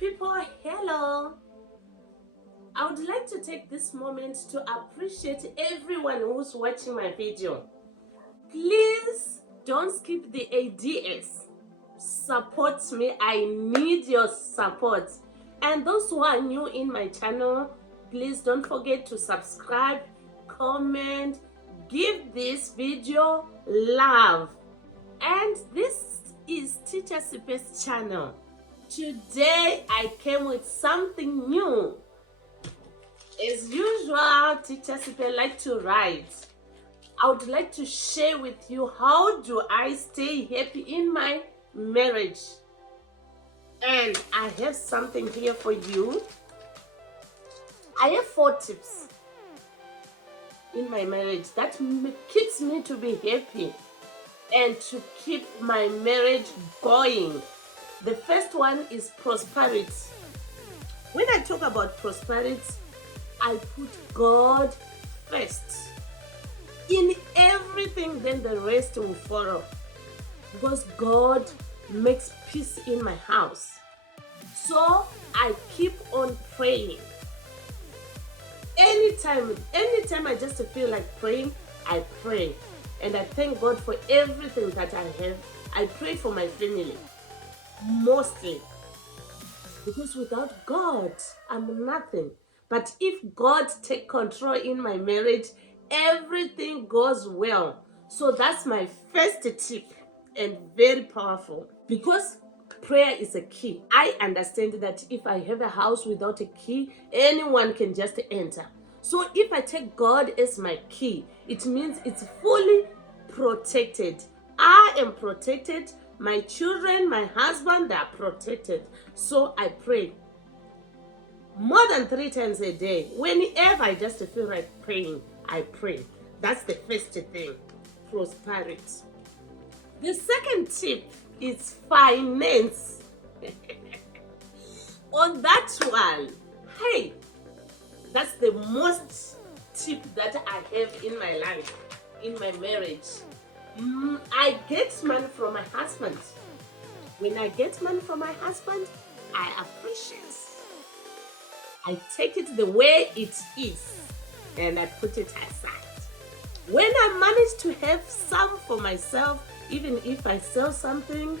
people, hello. I would like to take this moment to appreciate everyone who's watching my video. Please don't skip the ADS. Support me. I need your support. And those who are new in my channel, please don't forget to subscribe, comment, give this video love. And this is Teacher Sipe's channel. Today I came with something new. As usual, Teacher Sipe like to write. I would like to share with you how do I stay happy in my marriage. And I have something here for you. I have 4 tips in my marriage that keeps me to be happy and to keep my marriage going. The first one is prosperity. When I talk about prosperity, I put God first in everything, then the rest will follow, because God makes peace in my house. So I keep on praying. Anytime I just feel like praying, I pray. And I thank God for everything that I have. I pray for my family, mostly. Because without God, I'm nothing. But if God take control in my marriage, everything goes well. So that's my first tip, and very powerful. Because prayer is a key. I understand that if I have a house without a key, anyone can just enter. So if I take God as my key, it means it's fully protected. I am protected. My children, my husband, they are protected. So I pray more than 3 times a day. Whenever I just feel like praying, I pray. That's the first thing, prosperity. The second tip is finance. On that one, hey, that's the most tip that I have in my life, in my marriage. I get money from my husband. When I get money from my husband, I appreciate. I take it the way it is and I put it aside. When I manage to have some for myself, even if I sell something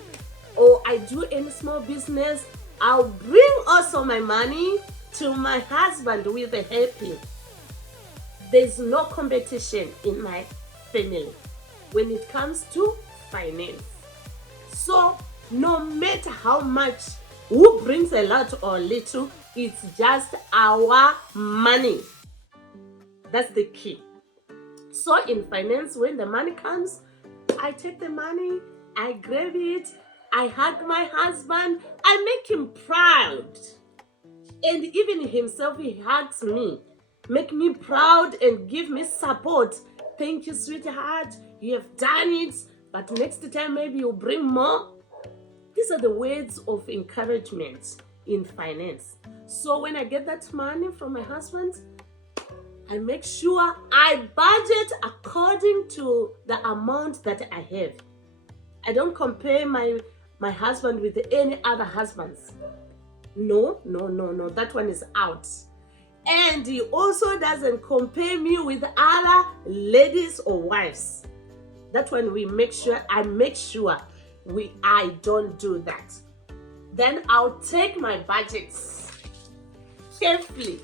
or I do any small business, I'll bring also my money to my husband with a happy. There's no competition in my family when it comes to finance. So no matter how much, who brings a lot or little, it's just our money. That's the key. So in finance, when the money comes, I take the money, I grab it, I hug my husband, I make him proud. And even himself, he hugs me, make me proud and give me support. Thank you, sweetheart, you have done it, but next time maybe you'll bring more. These are the words of encouragement in finance. So when I get that money from my husband, I make sure I budget according to the amount that I have. I don't compare my husband with any other husbands. No, that one is out. And he also doesn't compare me with other ladies or wives. That one I make sure I don't do that. Then I'll take my budgets carefully.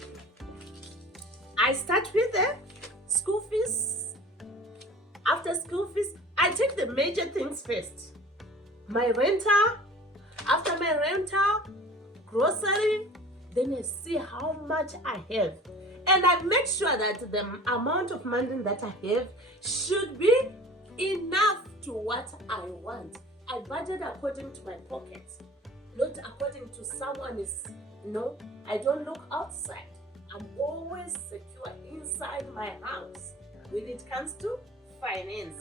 I start with the school fees. After school fees, I take the major things first. My rental, after my rental, grocery, then I see how much I have. And I make sure that the amount of money that I have should be enough to what I want. I budget according to my pockets, not according to someone's. No, I don't look outside. I'm always secure inside my house when it comes to finance.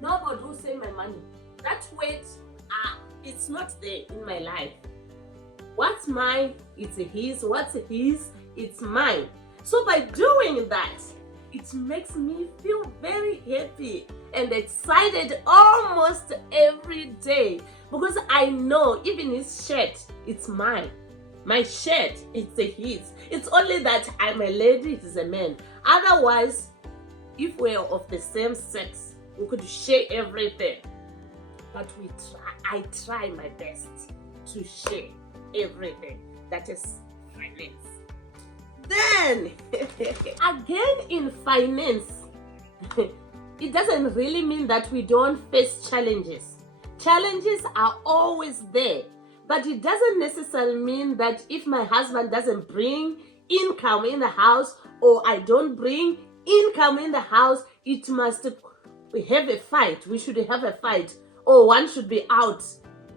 Nobody will say my money. That weight, it's not there in my life. What's mine, it's his. What's his, it's mine. So by doing that, it makes me feel very happy and excited almost every day, Because I know even his shirt, it's mine. My shirt, it's his. It's only that I'm a lady, he's a man. Otherwise, if we're of the same sex, we could share everything. But I try my best to share everything. That is finance. Then, again in finance, it doesn't really mean that we don't face challenges. Challenges are always there. But it doesn't necessarily mean that if my husband doesn't bring income in the house, or I don't bring income in the house, it must have a fight. We should have a fight. Or one should be out.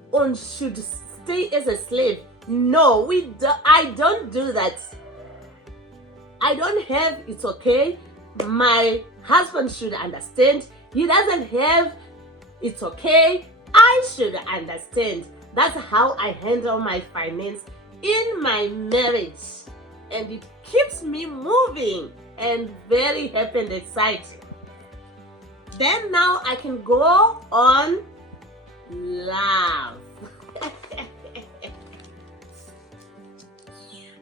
One should stay as a slave. No, I don't do that. I don't have, it's okay. My husband should understand. He doesn't have, it's okay. I should understand. That's how I handle my finance in my marriage. And it keeps me moving and very happy and excited. Then now I can go on love.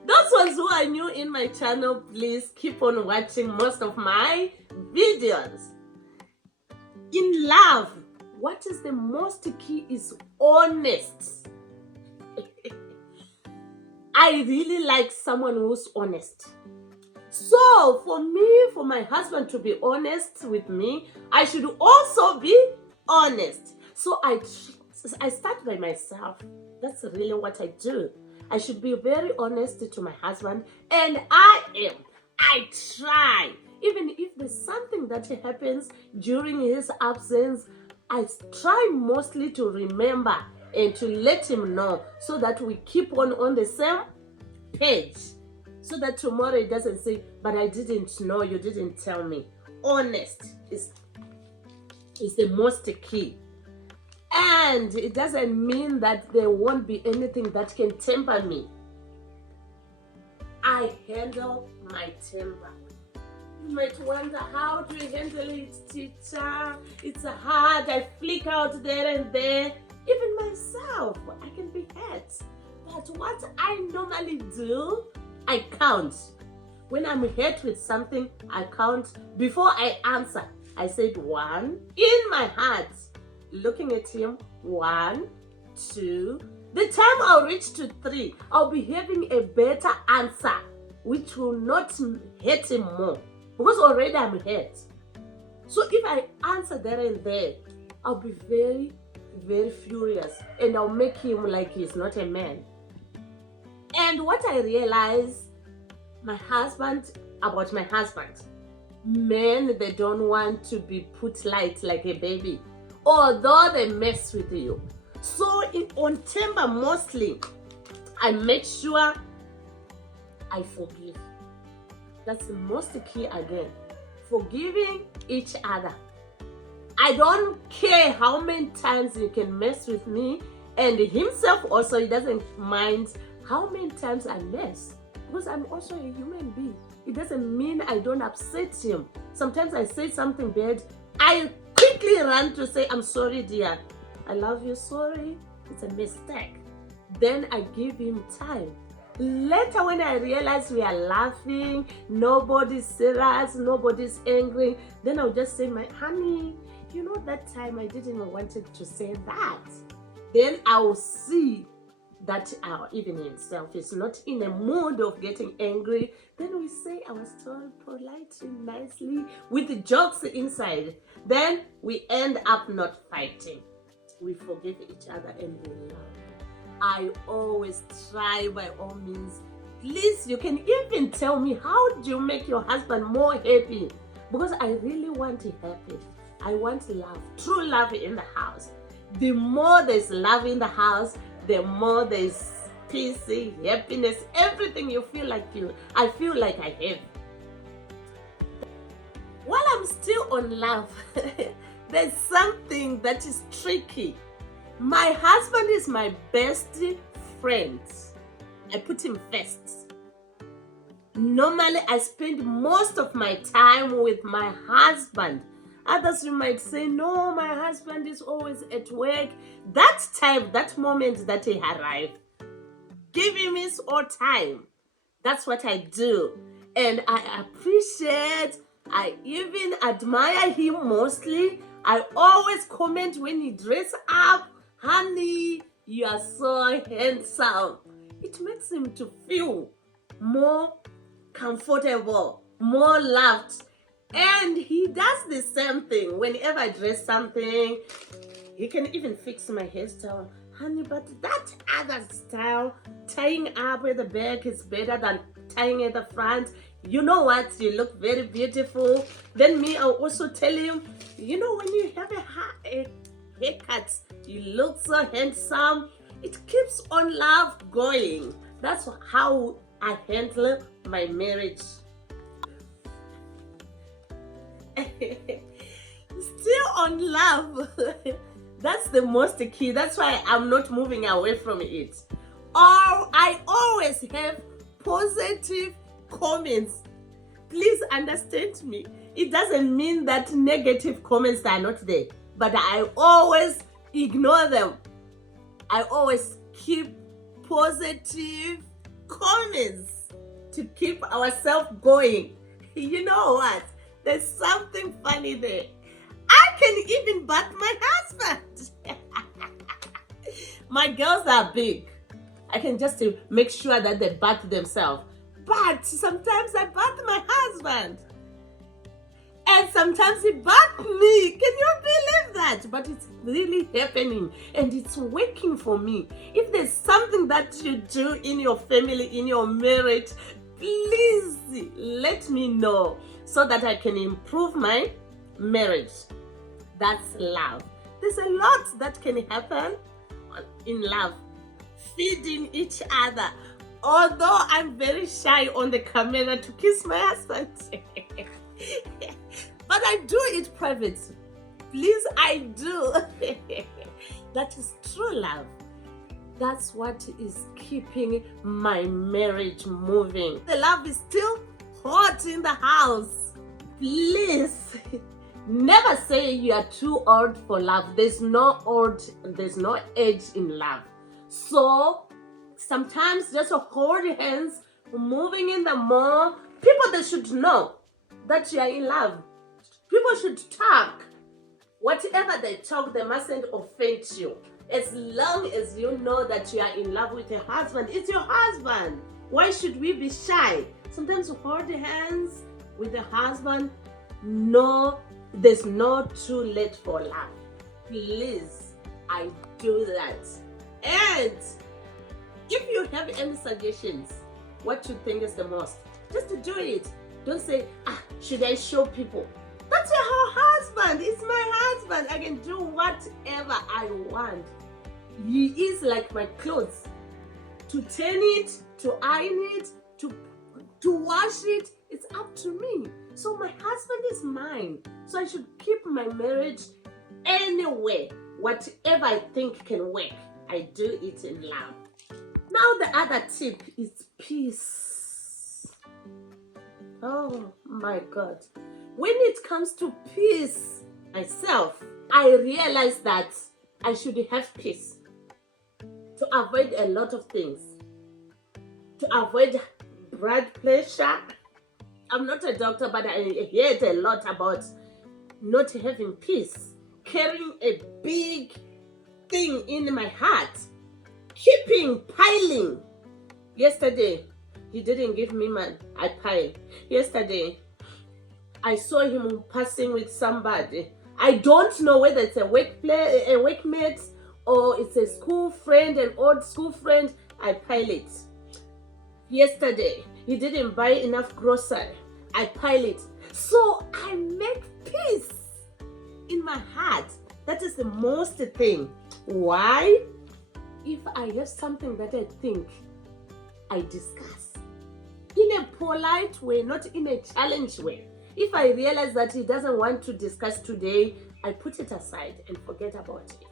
Those ones who are new in my channel, please keep on watching most of my videos. In love, what is the most key is honest. I really like someone who's honest. So for my husband to be honest with me, I should also be honest. So I start by myself. That's really what I do. I should be very honest to my husband, and I am. I try. Even if there's something that happens during his absence, I try mostly to remember and to let him know, so that we keep on the same page, so that tomorrow he doesn't say, but I didn't know, you didn't tell me. Honest is the most key. And it doesn't mean that there won't be anything that can temper me. I handle my temper. You might wonder, how do you handle it, teacher? It's hard. I flick out there and there. Even myself, I can be hurt. But what I normally do, I count. When I'm hurt with something, I count. Before I answer, I said 1. In my heart, looking at him, 1, 2. The time I'll reach to 3, I'll be having a better answer, which will not hurt him more, because already I'm hurt. So if I answer there and there, I'll be very, very furious, and I'll make him like he's not a man. And what I realize, about my husband, men, they don't want to be put light like a baby, although they mess with you. So on temper, mostly, I make sure I forgive. That's the most key again. Forgiving each other. I don't care how many times you can mess with me, and himself also, he doesn't mind how many times I mess, because I'm also a human being. It doesn't mean I don't upset him. Sometimes I say something bad, I quickly run to say, I'm sorry, dear. I love you, sorry. It's a mistake. Then I give him time. Later, when I realize we are laughing, nobody's serious, nobody's angry, then I'll just say, my honey, you know that time I didn't wanted to say that. Then I will see that even himself is not in a mood of getting angry. Then we say our story politely, nicely, with the jokes inside. Then we end up not fighting. We forgive each other and we love. I always try by all means. Please, you can even tell me, how do you make your husband more happy? Because I really want him happy. I want love, true love in the house. The more there's love in the house, the more there's peace, happiness, everything you feel like I feel like I have. While I'm still on love, there's something that is tricky. My husband is my best friend. I put him first. Normally, I spend most of my time with my husband. Others you might say, no, my husband is always at work. That time, that moment that he arrived, give him his own time. That's what I do. And I appreciate, I even admire him mostly. I always comment when he dress up, honey, you are so handsome. It makes him to feel more comfortable, more loved. And he does the same thing. Whenever I dress something, he can even fix my hairstyle. Honey, but that other style, tying up at the back is better than tying at the front. You know what? You look very beautiful. Then me, I'll also tell him, you know, when you have a haircut, you look so handsome. It keeps on love going. That's how I handle my marriage. Still on love. That's the most key. That's why I'm not moving away from it. Or I always have positive comments. Please understand me. It doesn't mean that negative comments are not there, but I always ignore them. I always keep positive comments to keep ourselves going. You know what? There's something funny there. I can even bath my husband. My girls are big. I can just make sure that they bath themselves. But sometimes I bath my husband. And sometimes he bath me. Can you believe that? But it's really happening and it's working for me. If there's something that you do in your family, in your marriage, please let me know so that I can improve my marriage. That's love. There's a lot that can happen in love. Feeding each other. Although I'm very shy on the camera to kiss my husband. But I do it private. Please, I do. That is true love. That's what is keeping my marriage moving. The love is still hot in the house. Please, never say you are too old for love. There's no age in love. So sometimes just hold hands, moving in the mall. People, they should know that you are in love. People should talk. Whatever they talk, they mustn't offend you. As long as you know that you are in love with your husband, it's your husband. Why should we be shy? Sometimes hold hands with the husband. No, there's no too late for love. Please, I do that. And if you have any suggestions, what you think is the most, just do it. Don't say, should I show people? That's your husband. It's my husband. I can do whatever I want. He is like my clothes. To turn it, to iron it, to wash it, it's up to me. So my husband is mine. So I should keep my marriage anyway. Whatever I think can work, I do it in love. Now the other tip is peace. Oh my God. When it comes to peace, myself, I realize that I should have peace to avoid a lot of things. To avoid blood pressure. I'm not a doctor, but I heard a lot about not having peace. Carrying a big thing in my heart. Keeping piling. Yesterday, he didn't give me a pile. Yesterday, I saw him passing with somebody. I don't know whether it's a workmate or it's a school friend, an old school friend. I pile it. Yesterday, he didn't buy enough grocery. I pile it. So I make peace in my heart. That is the most thing. Why? If I have something that I think, I discuss. In a polite way, not in a challenge way. If I realize that he doesn't want to discuss today, I put it aside and forget about it.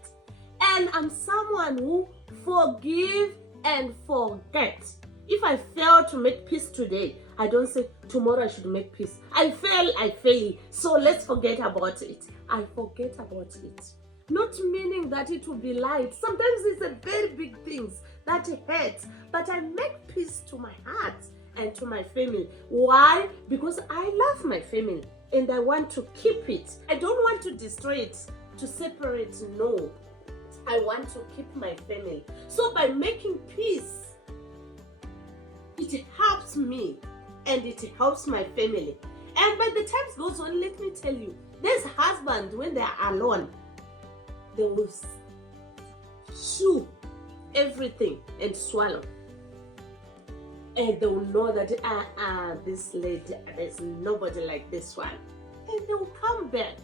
And I'm someone who forgive and forget. If I fail to make peace today, I don't say tomorrow I should make peace. I fail. So let's forget about it. I forget about it. Not meaning that it will be light. Sometimes it's a very big things that hurt. But I make peace to my heart and to my family. Why? Because I love my family and I want to keep it. I don't want to destroy it, to separate. No. I want to keep my family. So by making peace, it helps me and it helps my family. And by the time goes on, let me tell you, there's husbands when they are alone, they will chew everything and swallow. And they will know that this lady, there's nobody like this one. And they will come back.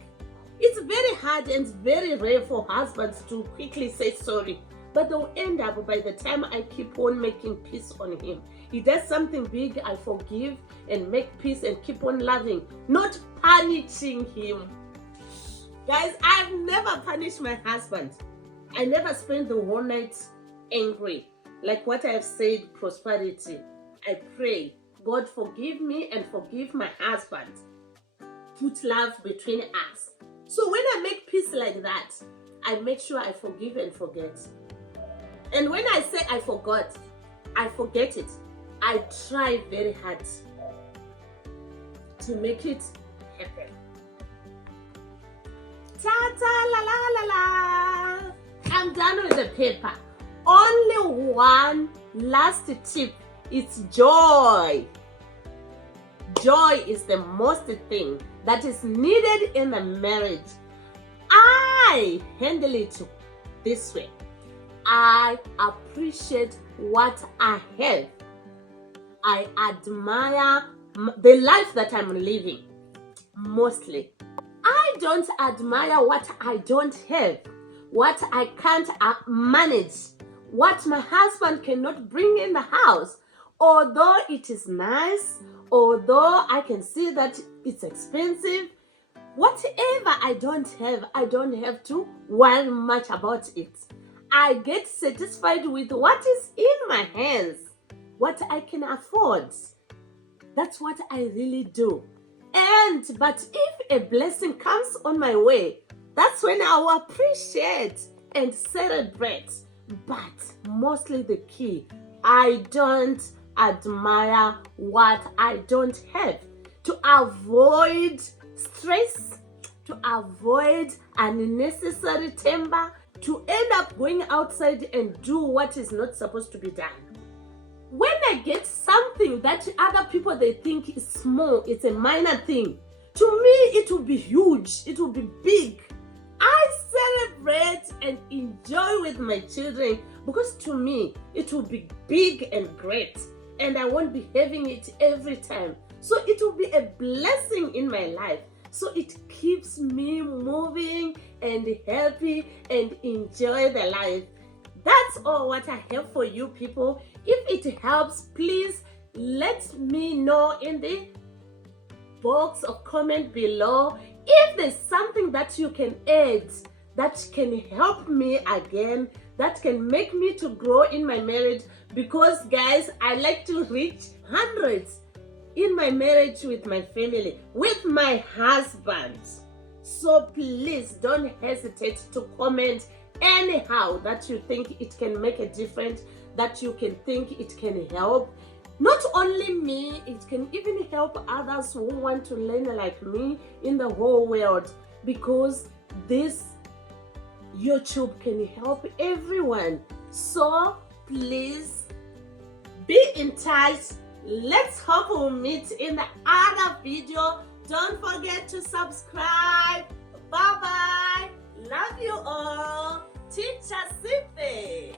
It's very hard and very rare for husbands to quickly say sorry. But they'll end up, by the time I keep on making peace on him, he does something big, I forgive and make peace and keep on loving, not punishing him. Guys, I've never punished my husband. I never spent the whole night angry. Like what I have said, prosperity. I pray, God forgive me and forgive my husband. Put love between us. So when I make peace like that, I make sure I forgive and forget. And when I say I forgot, I forget it. I try very hard to make it happen. Ta-ta, la la la la. I'm done with the paper. Only one last tip. It's joy. Joy is the most thing that is needed in a marriage. I handle it this way. I appreciate what I have. I admire the life that I'm living, mostly. I don't admire what I don't have, what I can't manage, what my husband cannot bring in the house. Although it is nice, although I can see that it's expensive, whatever I don't have to worry much about it. I get satisfied with what is in my hands, what I can afford. That's what I really do. But if a blessing comes on my way, that's when I will appreciate and celebrate. But mostly the key, I don't admire what I don't have, to avoid stress, to avoid unnecessary temper, to end up going outside and do what is not supposed to be done. When I get something that other people they think is small, it's a minor thing, to me it will be huge, it will be big. I celebrate and enjoy with my children because to me it will be big and great, and I won't be having it every time. So it will be a blessing in my life. So it keeps me moving and happy and enjoy the life. That's all what I have for you people. If it helps, please let me know in the box of comment below. If there's something that you can add that can help me again, that can make me to grow in my marriage, because guys, I like to reach hundreds in my marriage with my family, with my husband. So please don't hesitate to comment anyhow that you think it can make a difference, that you can think it can help. Not only me, it can even help others who want to learn like me in the whole world, because this YouTube can help everyone. So please be in touch. Let's hope we'll meet in the other video. Don't forget to subscribe. Bye bye. Love you all. Teacher Sipe.